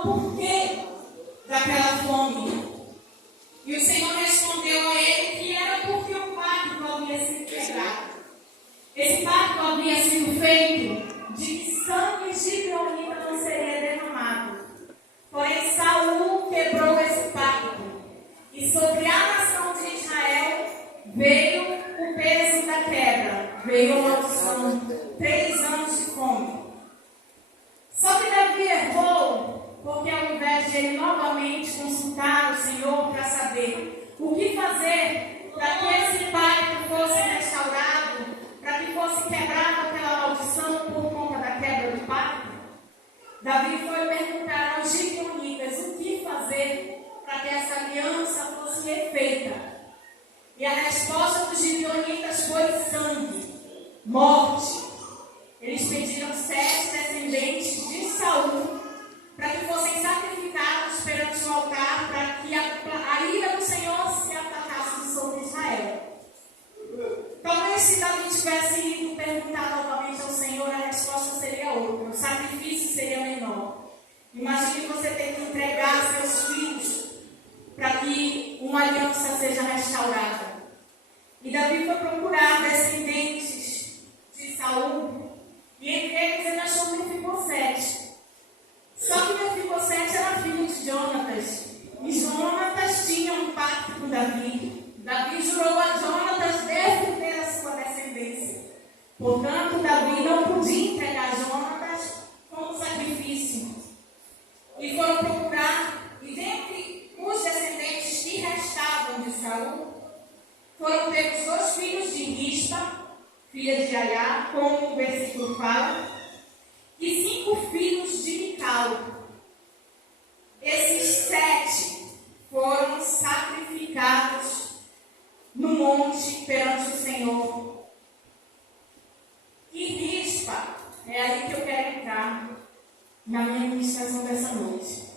o porquê daquela fome. E o Senhor respondeu a ele que era porque o pacto havia sido quebrado. Esse pacto havia sido feito de que sangue gibeonita não seria derramado. Porém, Saul quebrou esse pacto. E sobre a nação de Israel veio o peso da quebra. Veio a maldição. 3 anos de fome. Só que Davi errou, porque ao invés de ele novamente consultar o Senhor para saber o que fazer para que esse pacto fosse restaurado, para que fosse quebrada aquela maldição por conta da quebra do pacto, Davi foi perguntar aos gibeonitas o que fazer para que essa aliança fosse refeita. E a resposta dos gibeonitas foi sangue, morte. Eles pediram 7 descendentes de Saul para que fossem sacrificados perante o altar, para que a ira do Senhor se atacasse sobre Israel. Talvez se Davi tivesse ido perguntar novamente ao Senhor, a resposta seria outra. O sacrifício seria menor. Imagine você ter que entregar seus filhos para que uma aliança seja restaurada. E Davi foi procurar descendentes de Saul. E entre eles ele achou Mefibosete. Só que Mefibosete era filho de Jonatas. E Jonatas tinha um pacto com Davi. Davi jurou a Jonatas defender a sua descendência. Portanto, Davi não podia entregar Jonatas como sacrifício. E foram procurar, e dentre os descendentes que restavam de Saul, foram pegos 2 filhos de Rispa, filha de Aiá, como o versículo fala, e 5 filhos de Mical. Esses 7 foram sacrificados no monte perante o Senhor. E Rispa, é aí que eu quero entrar na minha ministração dessa noite.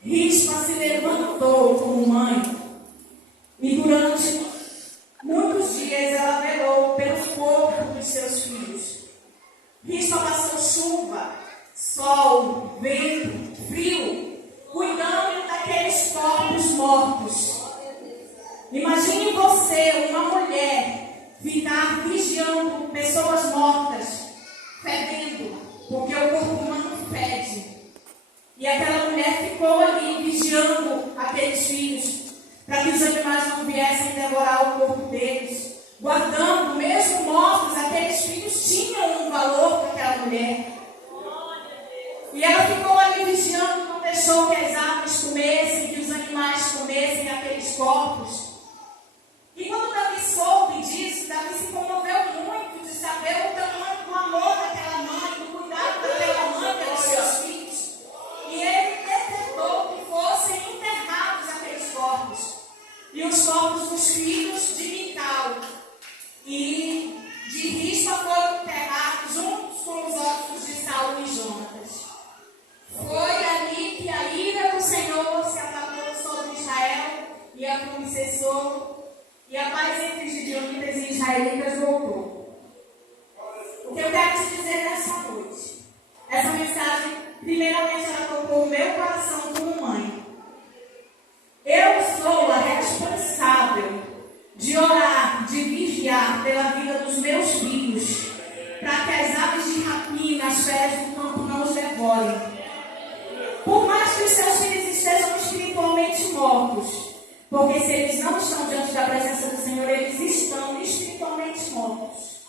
Rispa se levantou como mãe e durante muitos dias ela velou pelo corpo dos seus filhos. Rispa passou chuva, sol, vento, frio, cuidando daqueles corpos mortos. Imagine você, uma mulher, ficar vigiando pessoas mortas, fedendo, porque o corpo humano fede. E aquela mulher ficou ali vigiando aqueles filhos, para que os animais não viessem devorar o corpo deles, guardando, mesmo mortos, aqueles filhos tinham um valor para aquela mulher. E ela ficou ali vigiando, não deixou que as aves comessem, que os animais comessem aqueles corpos. E quando Davi soube disso, Davi se comoveu muito de saber o tamanho do amor daquela mãe, do cuidado daquela mãe pelos seus filhos. E ele decretou que fossem enterrados aqueles corpos. E os corpos dos filhos de Mical e de Rispa foram enterrados juntos com os ossos de Saul e Jonatas. Foi ali que a ira do Senhor se atacou sobre Israel e a fome cessou. E a paz entre gibeonitas e israelitas voltou. O que eu quero te dizer nessa noite? Essa mensagem, primeiramente, ela tocou o meu coração como mãe. Eu sou a responsável de orar, de vigiar pela vida dos meus filhos, para que as aves de rapina, as feras do campo não os devorem. Por mais que os seus filhos estejam espiritualmente mortos, porque se eles não estão diante da presença do Senhor, eles estão espiritualmente mortos.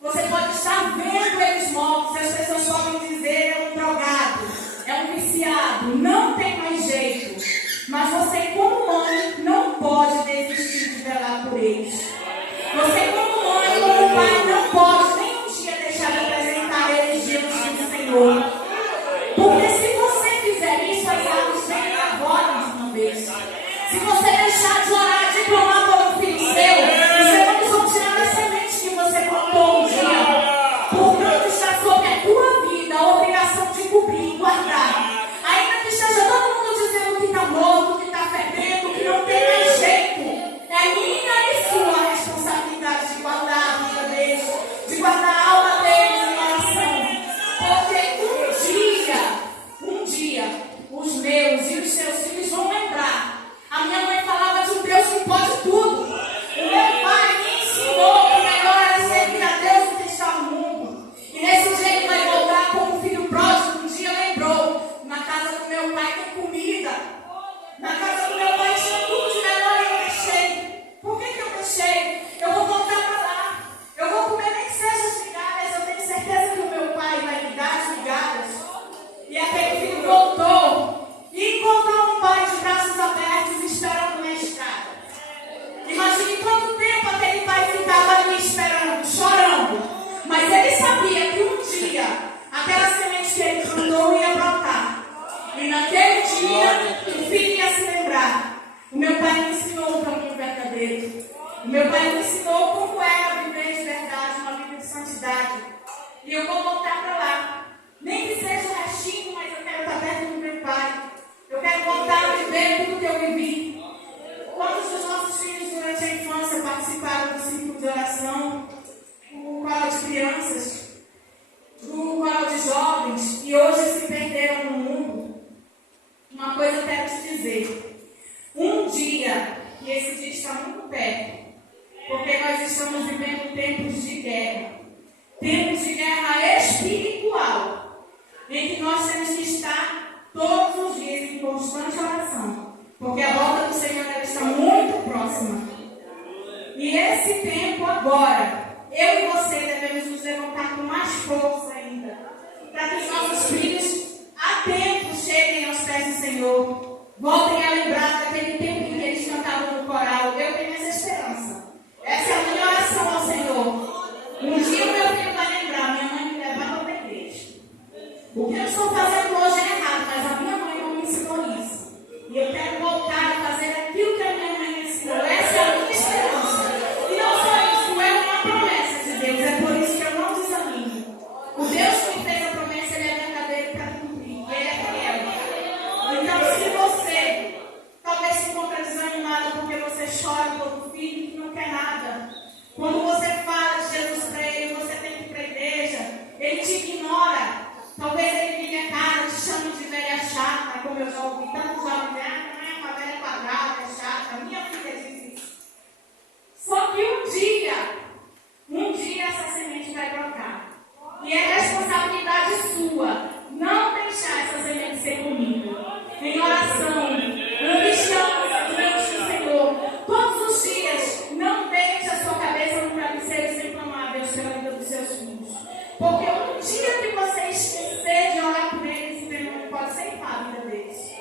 Você pode estar vendo eles mortos, as pessoas podem dizer, é um drogado, é um viciado, não tem mais jeito. Mas você, como mãe, não pode desistir de velar por eles. Você, como mãe, como pai, não pode nem um dia deixar de apresentar eles diante do Senhor. Porque se você fizer isso, as aves vêm agora de uma vez. Se você deixar de orar, de clamar por um filho seu, os demônios vão tirar a semente que você plantou um dia. Portanto, está sobre a tua vida a obrigação de cobrir e guardar. Ainda que esteja todo mundo dizendo que está morto, que está fedendo, que não tem mais jeito, é minha e sua responsabilidade de guardar a vida deles, de guardar a alma deles em oração. Porque um naquele dia o filho ia se lembrar. O meu pai me ensinou o caminho verdadeiro. O meu pai me ensinou como era viver de verdade, uma vida de santidade. E eu vou voltar para lá. Nem que seja um restinho, mas eu quero estar perto do meu pai. Eu quero voltar a viver tudo que eu vivi. Quantos dos nossos filhos durante a infância participaram do círculo de oração, do coral de crianças, do coral de jovens, e hoje se perderam no mundo? Uma coisa eu quero te dizer. Um dia, e esse dia está muito perto, porque nós estamos vivendo tempos de guerra. Tempos de guerra espiritual, em que nós temos que estar todos os dias em constante oração, porque a volta do Senhor ela está muito próxima. E esse tempo agora, eu e você devemos nos levantar com mais força ainda, para que os nossos filhos a tempo cheguem aos pés do Senhor, voltem a lembrar daquele tempo em que eles cantavam no coral. Eu tenho essa esperança. Essa é a minha oração ao Senhor. Um dia o meu filho vai lembrar, minha mãe me levava para a igreja. O que eu estou fazendo hoje é errado, mas a minha mãe não me ensinou isso. E eu quero voltar a fazer aquilo que a minha mãe me ensinou. Essa é a minha esperança. E não só isso, é uma promessa de Deus. É por isso que eu não desanimo. O Deus que me fez a promessa, Ele é verdadeiro para cumprir. Ele é fiel. Então, se você talvez se encontra desanimado porque você chora por um filho que não quer nada, quando você fala de Jesus para ele, você tem que ir para a igreja, ele te ignora. Talvez ele ligue a cara, te chame de velha chata, como eu já ouvi tantos jovens dizer, a velha é quadrada, é chata, minha filha diz isso. Só que um dia essa semente vai brotar. E é responsabilidade sua não deixar essa semente ser comida. Em oração, ambição diante do Senhor, todos os dias, não deixe a sua cabeça no travesseiro sem clamar a Deus pela vida dos seus filhos. Porque um dia que você esquecer de orar por eles, esse fenômeno pode ceifar a vida deles.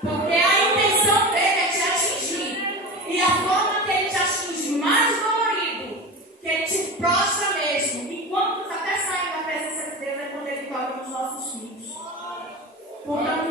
Porque a intenção dele é te atingir. E a forma que ele te atinge mais dolorido, que ele te prostra mesmo, enquanto até saem da presença de Deus, é quando ele toca nos nossos filhos. Portanto,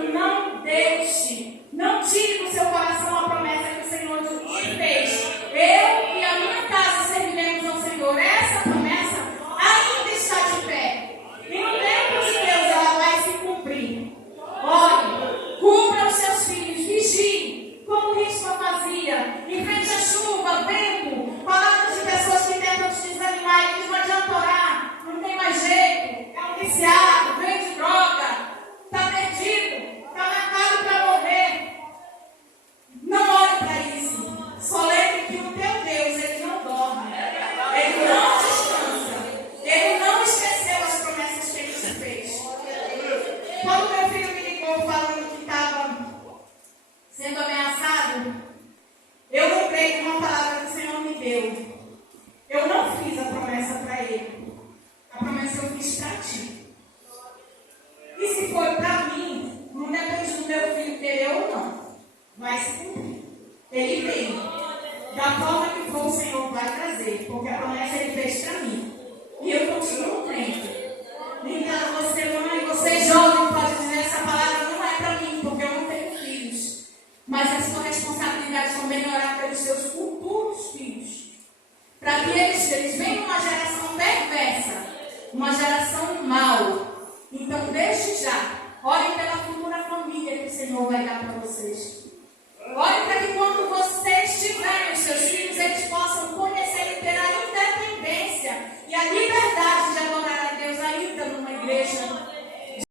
não tire do seu coração a promessa que o Senhor te fez. Eu e a minha casa serviremos ao Senhor. Essa promessa ainda está de pé. E no tempo de Deus ela vai se cumprir. Olhe, cubra os seus filhos, vigie, como Rispa fazia, em frente à chuva, vento, palavras de pessoas que tentam te desanimar e que não adianta orar, não tem mais jeito, é um viciado, vende droga, está perdido, está marcado para morrer. Não olhe para isso. Só lembre que o teu Deus, Ele não dorme. Ele não descansa. Ele não esqueceu as promessas que Ele te fez. Quando meu filho me ligou falando que estava sendo ameaçado, eu lembrei de uma palavra que o Senhor me deu. Eu não fiz a promessa para ele. A promessa eu fiz para ti. E se foi para mim, não depende do meu filho querer ou não. Vai se cumprir. Ele veio. Da forma que for, o Senhor vai trazer. Porque a promessa Ele fez para mim. E eu continuo crendo. Então, você, mãe, você jovem, pode dizer: essa palavra não é para mim, porque eu não tenho filhos. Mas é sua responsabilidade também orar pelos seus futuros filhos. Para que eles venham uma geração perversa. Uma geração mau. Então, desde já, orem pela futura família que o Senhor vai dar para vocês.